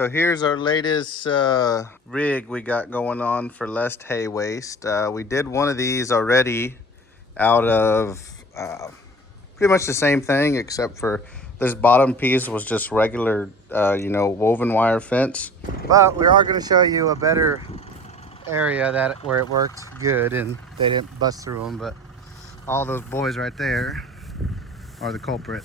So here's our latest rig we got going on for less hay waste. We did one of these already out of pretty much the same thing, except for this bottom piece was just regular, woven wire fence. But we are going to show you a better area where it worked good and they didn't bust through them. But all those boys right there are the culprit.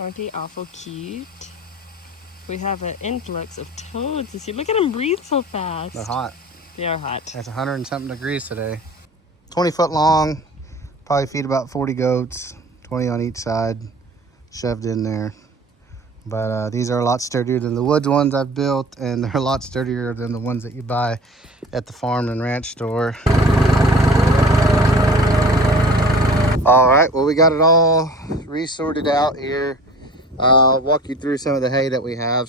Aren't they awful cute? We have an influx of toads this year. Look at them breathe so fast. They're hot. They are hot. It's 100 and something degrees today. 20 foot long, probably feed about 40 goats, 20 on each side, shoved in there. But these are a lot sturdier than the woods ones I've built, and they're a lot sturdier than the ones that you buy at the farm and ranch store. All right, well, we got it all resorted out here. I'll walk you through some of the hay that we have.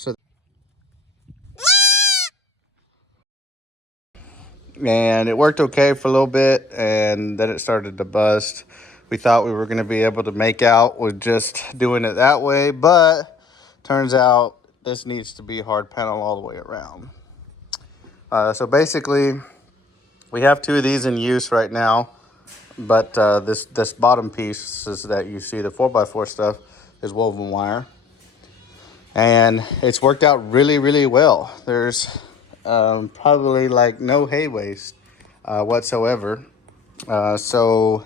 And it worked okay for a little bit, and then it started to bust. We thought we were going to be able to make out with just doing it that way, but turns out this needs to be hard panel all the way around. So basically, we have two of these in use right now, but this bottom piece is that you see, the 4x4 stuff, is woven wire. And it's worked out really, really well. There's probably like no hay waste whatsoever. So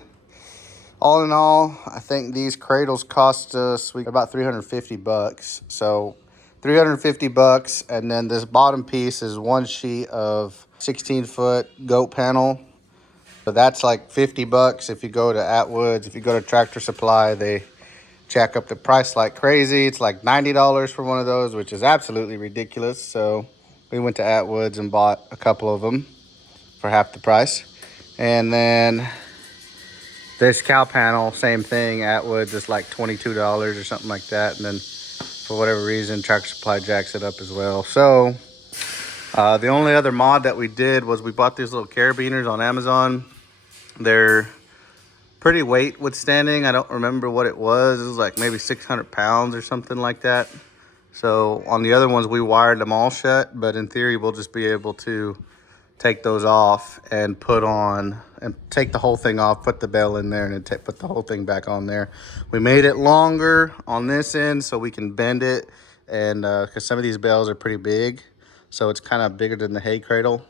all in all, I think these cradles cost us about 350 bucks. So 350 bucks, and then this bottom piece is one sheet of 16-foot goat panel. But that's like 50 bucks. If you go to Atwoods, if you go to Tractor Supply, they jack up the price like crazy. It's like $90 for one of those, which is absolutely ridiculous. So we went to Atwoods and bought a couple of them for half the price. And then this cow panel, same thing. Atwoods is like $22 or something like that. And then for whatever reason, Tractor Supply jacks it up as well. So the only other mod that we did was we bought these little carabiners on Amazon. They're pretty weight withstanding. I don't remember what it was. It was like maybe 600 pounds or something like that. So on the other ones, we wired them all shut, but in theory, we'll just be able to take those off and put on, and take the whole thing off, put the bell in there, and then put the whole thing back on there. We made it longer on this end so we can bend it, and because some of these bells are pretty big, so it's kind of bigger than the hay cradle,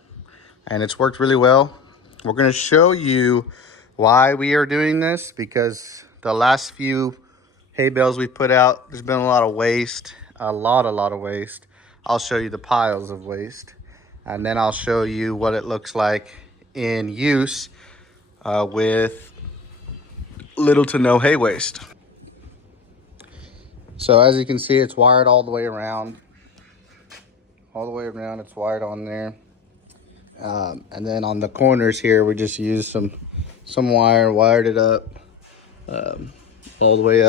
and it's worked really well. We're going to show you why we are doing this, because the last few hay bales we put out, there's been a lot of waste, a lot of waste. I'll show you the piles of waste, and then I'll show you what it looks like in use with little to no hay waste. So as you can see, it's wired all the way around. All the way around, it's wired on there. And then on the corners here, we just used some wire, wired it up, all the way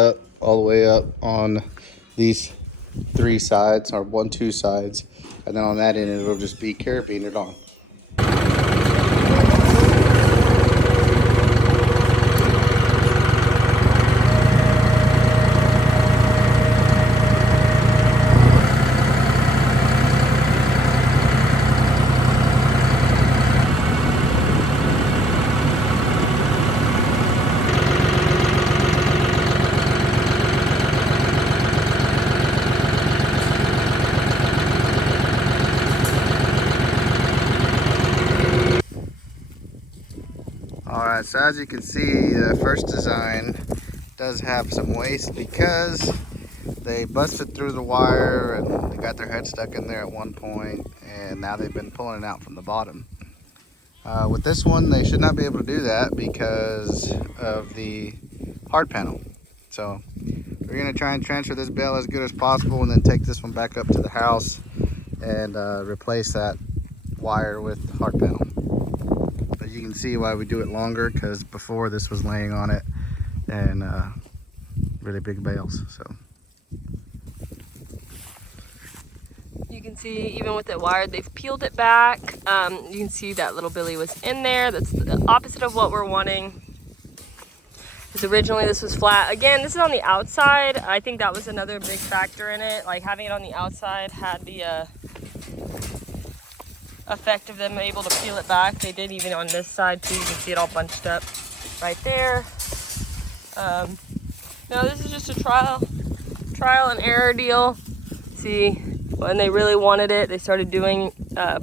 up on these three sides, or 1-2 sides, and then on that end it'll just be carabined on. Alright, so as you can see, the first design does have some waste because they busted through the wire and they got their head stuck in there at one point, and now they've been pulling it out from the bottom. With this one, they should not be able to do that because of the hard panel. So we're going to try and transfer this bale as good as possible, and then take this one back up to the house and replace that wire with hard panel. But you can see why we do it longer, because before this was laying on it, and really big bales. So You can see even with it wired, they've peeled it back. You can see that little Billy was in there. That's the opposite of what we're wanting. Because originally this was flat. Again, this is on the outside. I think that was another big factor in it. Like having it on the outside had the effect of them able to peel it back. They did even on this side too. You can see it all bunched up right there. No, this is just a trial and error deal. See, when they really wanted it, they started doing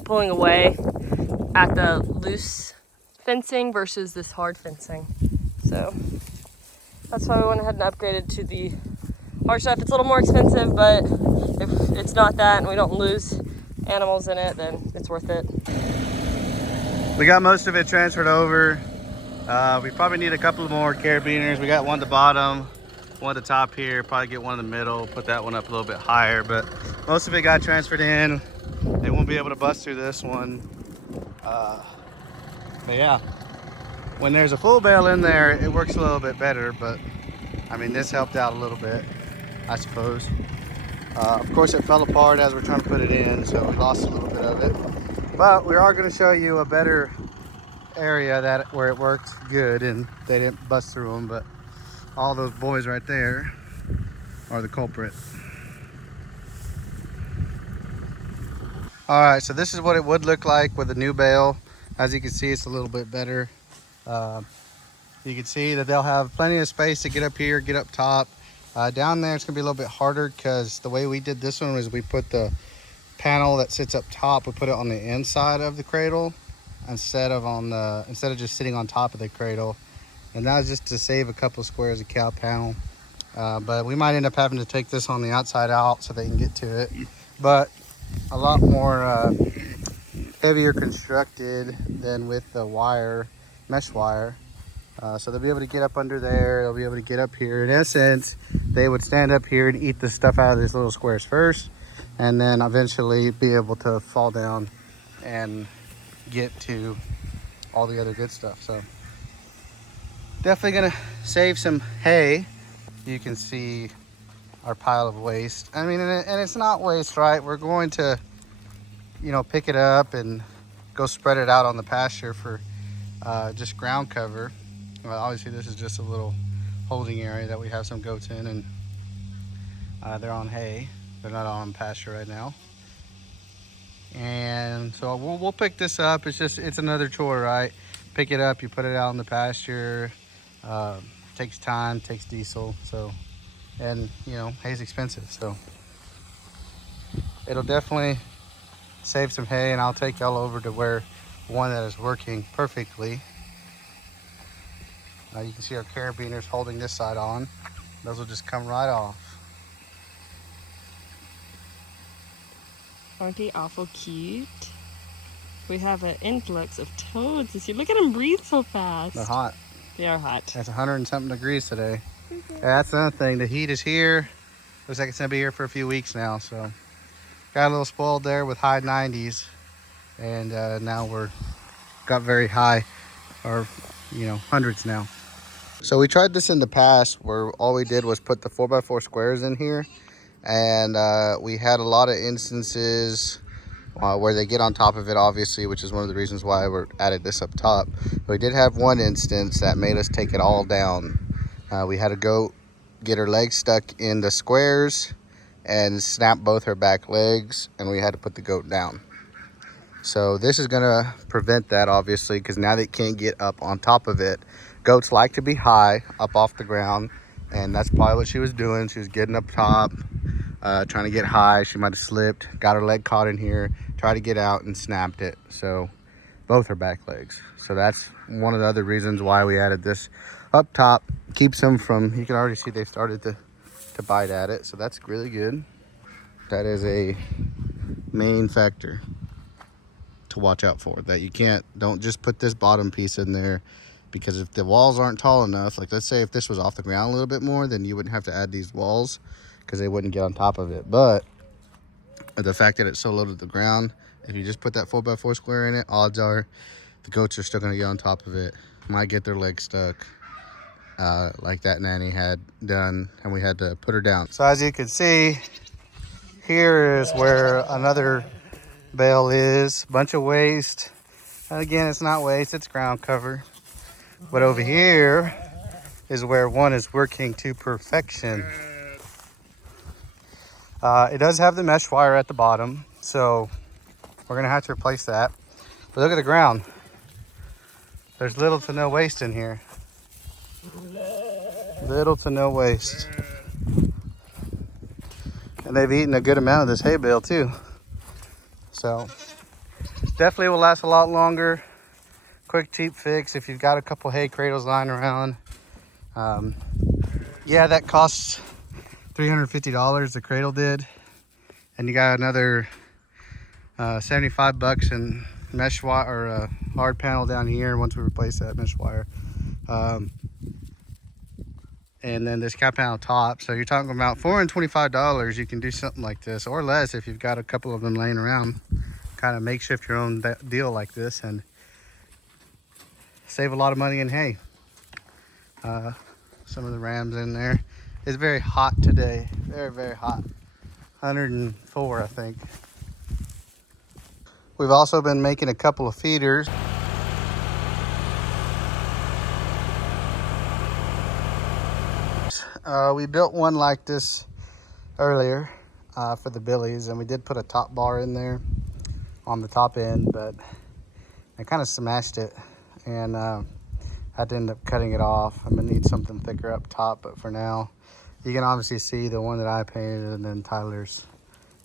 pulling away at the loose fencing versus this hard fencing. So that's why we went ahead and upgraded to the hard stuff. It's a little more expensive, but if it's not that and we don't lose animals in it, then it's worth it. We got most of it transferred over. We probably need a couple more carabiners. We got one at the bottom, one at the top here, probably get one in the middle, put that one up a little bit higher, but most of it got transferred in. They won't be able to bust through this one. But yeah, when there's a full bale in there, it works a little bit better, but I mean, this helped out a little bit, I suppose. Of course, it fell apart as we're trying to put it in, so we lost a little bit of it. But we are going to show you a better area where it worked good and they didn't bust through them, but all those boys right there are the culprit. All right, so this is what it would look like with a new bale. As you can see, it's a little bit better. You can see that they'll have plenty of space to get up here, get up top. Down there, it's gonna be a little bit harder because the way we did this one was we put the panel that sits up top, we put it on the inside of the cradle instead of just sitting on top of the cradle. And that was just to save a couple squares of cow panel. But we might end up having to take this on the outside out so they can get to it. But a lot more heavier constructed than with the wire, mesh wire. So they'll be able to get up under there. They'll be able to get up here. In essence, they would stand up here and eat the stuff out of these little squares first, and then eventually be able to fall down and get to all the other good stuff. So definitely gonna save some hay. You can see our pile of waste. I mean, and it's not waste, right? We're going to, pick it up and go spread it out on the pasture for just ground cover. Well, obviously this is just a little holding area that we have some goats in, and they're on hay. They're not on pasture right now. And so we'll pick this up. It's another chore, right? Pick it up, you put it out in the pasture. Takes time, takes diesel. So, and hay's expensive. So it'll definitely save some hay, and I'll take y'all over to where one that is working perfectly. You can see our carabiners holding this side on. Those will just come right off. Aren't they awful cute? We have an influx of toads this year. Look at them breathe so fast. They're hot. They are hot. It's 100 and something degrees today. Yeah, that's another thing. The heat is here. Looks like it's gonna be here for a few weeks now. So got a little spoiled there with high 90s, and now we're got very high, or hundreds now. So we tried this in the past where all we did was put the 4x4 squares in here, and we had a lot of instances where they get on top of it, obviously, which is one of the reasons why we added this up top. But we did have one instance that made us take it all down. We had a goat get her legs stuck in the squares and snap both her back legs, and we had to put the goat down. So this is gonna prevent that, obviously, because now they can't get up on top of it. Goats like to be high up off the ground, and that's probably what she was doing. She was getting up top, trying to get high. She might have slipped, got her leg caught in here, tried to get out and snapped it. So both her back legs. So that's one of the other reasons why we added this up top. Keeps them from, you can already see they started to bite at it. So that's really good. That is a main factor to watch out for, that don't just put this bottom piece in there, because if the walls aren't tall enough, like let's say if this was off the ground a little bit more, then you wouldn't have to add these walls because they wouldn't get on top of it. But the fact that it's so low to the ground, if you just put that 4x4 square in it, odds are the goats are still going to get on top of it, might get their legs stuck, like that nanny had done, and we had to put her down. So as you can see, here is where another bale is. Bunch of waste. And again, it's not waste, it's ground cover. But over here is where one is working to perfection. It does have the mesh wire at the bottom, so we're gonna have to replace that. But look at the ground. There's little to no waste in here. Little to no waste. And they've eaten a good amount of this hay bale too. So definitely will last a lot longer. Quick, cheap fix if you've got a couple hay cradles lying around. Yeah, that costs $350, the cradle did. And you got another 75 bucks in mesh wire or hard panel down here once we replace that mesh wire. And then this cap panel top. So you're talking about $425. You can do something like this or less if you've got a couple of them laying around. Kind of makeshift your own deal like this and save a lot of money in hay. Some of the rams in there. It's very hot today. Very, very hot. 104, I think. We've also been making a couple of feeders. We built one like this earlier for the billies, and we did put a top bar in there on the top end, but I kind of smashed it and had to end up cutting it off. I'm gonna need something thicker up top, but for now, you can obviously see the one that I painted and then Tyler's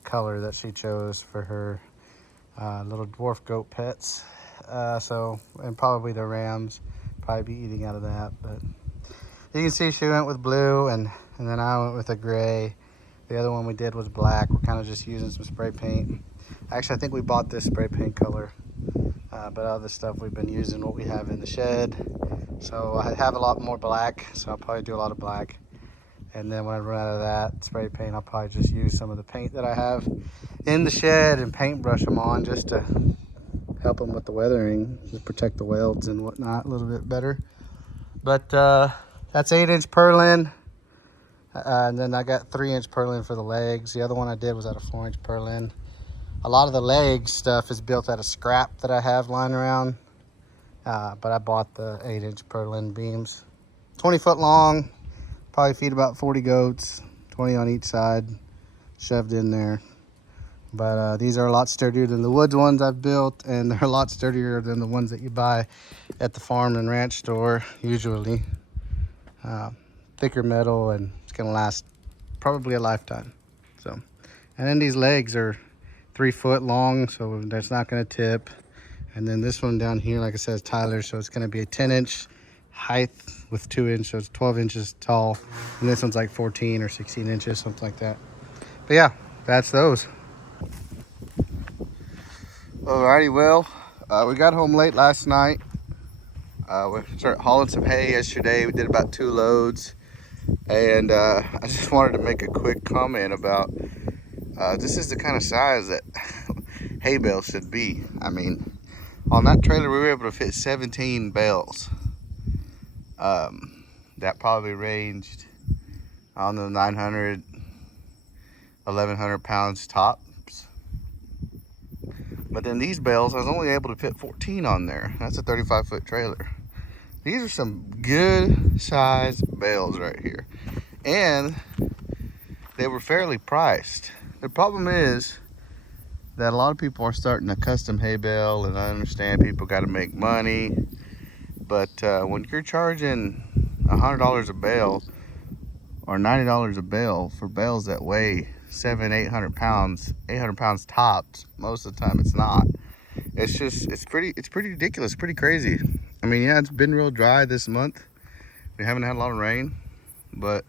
color that she chose for her little dwarf goat pets. And probably the rams probably be eating out of that, but you can see she went with blue and then I went with a gray. The other one we did was black. We're kind of just using some spray paint. Actually, I think we bought this spray paint color, but other stuff we've been using what we have in the shed. So I have a lot more black, so I'll probably do a lot of black. And then when I run out of that spray paint, I'll probably just use some of the paint that I have in the shed and paintbrush them on just to help them with the weathering, just protect the welds and whatnot a little bit better. But that's 8-inch purlin. And then I got 3-inch purlin for the legs. The other one I did was out of 4-inch purlin. A lot of the leg stuff is built out of scrap that I have lying around. But I bought the 8-inch purlin beams. 20 foot long, probably feed about 40 goats, 20 on each side, shoved in there. But these are a lot sturdier than the woods ones I've built, and they're a lot sturdier than the ones that you buy at the farm and ranch store, usually. Thicker metal, and it's gonna last probably a lifetime. So, and then these legs are 3 foot long, so that's not gonna tip. And then this one down here, like I said, is Tyler, so it's gonna be a 10-inch height with 2 inches, so it's 12 inches tall. And this one's like 14 or 16 inches, something like that. But yeah, that's those. Alrighty, well, we got home late last night. We started hauling some hay yesterday. We did about 2 loads. And I just wanted to make a quick comment about this is the kind of size that hay bales should be. I mean, on that trailer we were able to fit 17 bales. That probably ranged, I don't know, 900, 1,100 pounds tops. But then these bales, I was only able to fit 14 on there. That's a 35-foot trailer. These are some good size bales right here. And they were fairly priced. The problem is that a lot of people are starting a custom hay bale, and I understand people got to make money. But when you're charging $100 a bale or $90 a bale for bales that weigh 700-800 pounds, 800 pounds tops, most of the time it's not. It's pretty ridiculous, pretty crazy. I mean, yeah, it's been real dry this month. We haven't had a lot of rain, but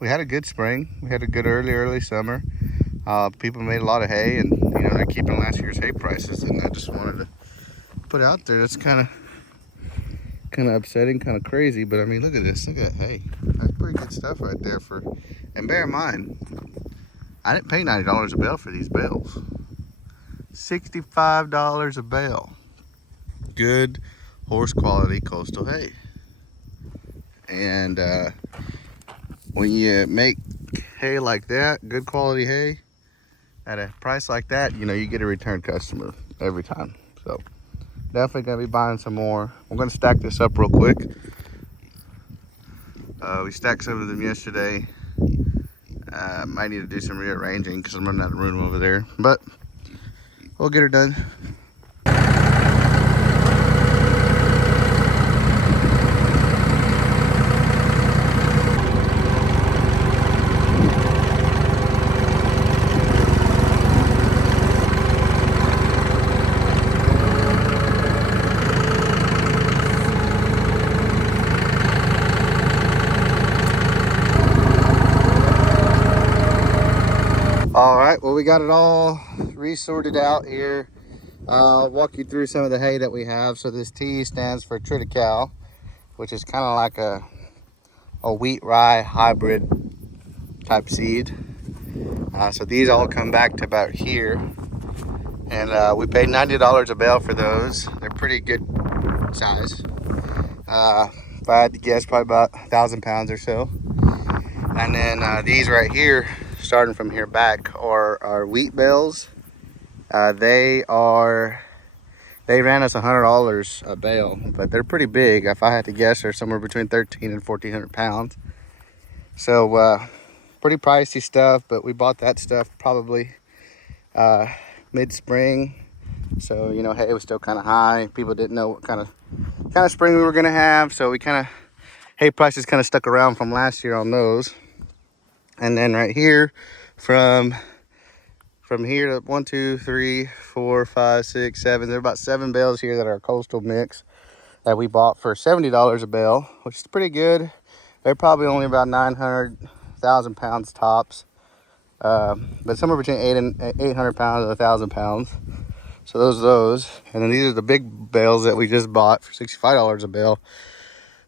we had a good spring. We had a good early summer. People made a lot of hay, and you know, they're keeping last year's hay prices, and I just wanted to put out there. That's kind of upsetting, kind of crazy, but I mean, look at this. Look at that hay. That's pretty good stuff right there. And bear in mind, I didn't pay $90 a bale for these bales. $65 a bale. Good horse quality coastal hay. And when you make hay like that, good quality hay at a price like that, you know, you get a return customer every time. So definitely gonna be buying some more. We're gonna stack this up real quick. We stacked some of them yesterday. Might need to do some rearranging because I'm running out of room over there, but we'll get her done. All right, well, we got it all resorted out here. I'll walk you through some of the hay that we have. So this T stands for triticale, which is kind of like a wheat rye hybrid type seed. So these all come back to about here. And we paid $90 a bale for those. They're pretty good size. If I had to guess, probably about 1,000 pounds or so. And then these right here, starting from here back, are our wheat bales. They ran us $100 a bale, but they're pretty big. If I had to guess, they're somewhere between 1,300 and 1,400 pounds. So pretty pricey stuff, but we bought that stuff probably mid-spring. So, you know, hay was still kind of high. People didn't know what kind of spring we were gonna have. So hay prices kind of stuck around from last year on those. And then right here, from here to 1, 2, 3, 4, 5, 6, 7. There are about 7 bales here that are coastal mix that we bought for $70 a bale, which is pretty good. They're probably only about 900,000 pounds tops, but somewhere between 800 pounds and 1,000 pounds. So those. And then these are the big bales that we just bought for $65 a bale.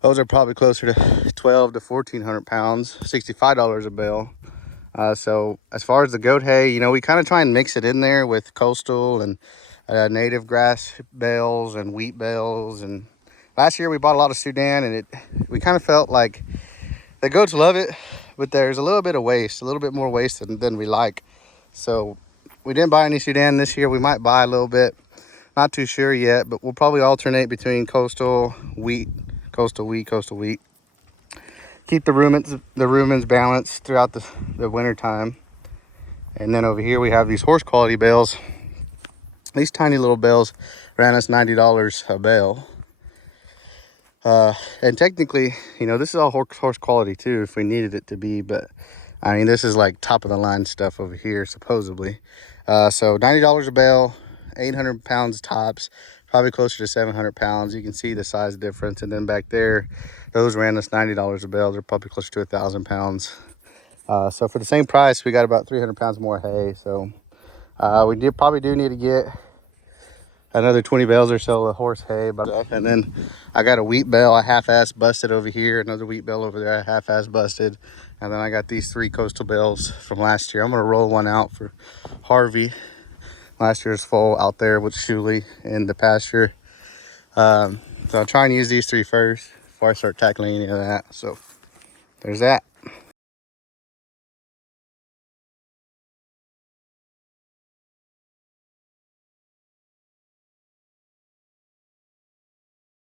Those are probably closer to 12 to 1,400 pounds, $65 a bale. So as far as the goat hay, you know, we kind of try and mix it in there with coastal and native grass bales and wheat bales. And last year we bought a lot of Sudan, and we kind of felt like the goats love it, but there's a little bit of waste, a little bit more waste than we like. So we didn't buy any Sudan this year. We might buy a little bit, not too sure yet, but we'll probably alternate between coastal wheat. Keep the rumens balanced throughout the winter time. And then over here we have these horse quality bales. These tiny little bales ran us $90 a bale. And technically, you know, this is all horse quality too, if we needed it to be. But I mean, this is like top of the line stuff over here, supposedly. So $90 a bale, 800 pounds tops, probably closer to 700 pounds. You can see the size difference. And then back there, those ran us $90 a bale. They're probably closer to 1,000 pounds. So for the same price, we got about 300 pounds more hay. So we probably do need to get another 20 bales or so of horse hay. And then I got a wheat bale, I half-ass busted over here, another wheat bale over there, I half-ass busted. And then I got these 3 coastal bales from last year. I'm gonna roll one out for Harvey. Last year's foal out there with Shuley in the pasture. So I'll try and use these 3 first before I start tackling any of that. So there's that.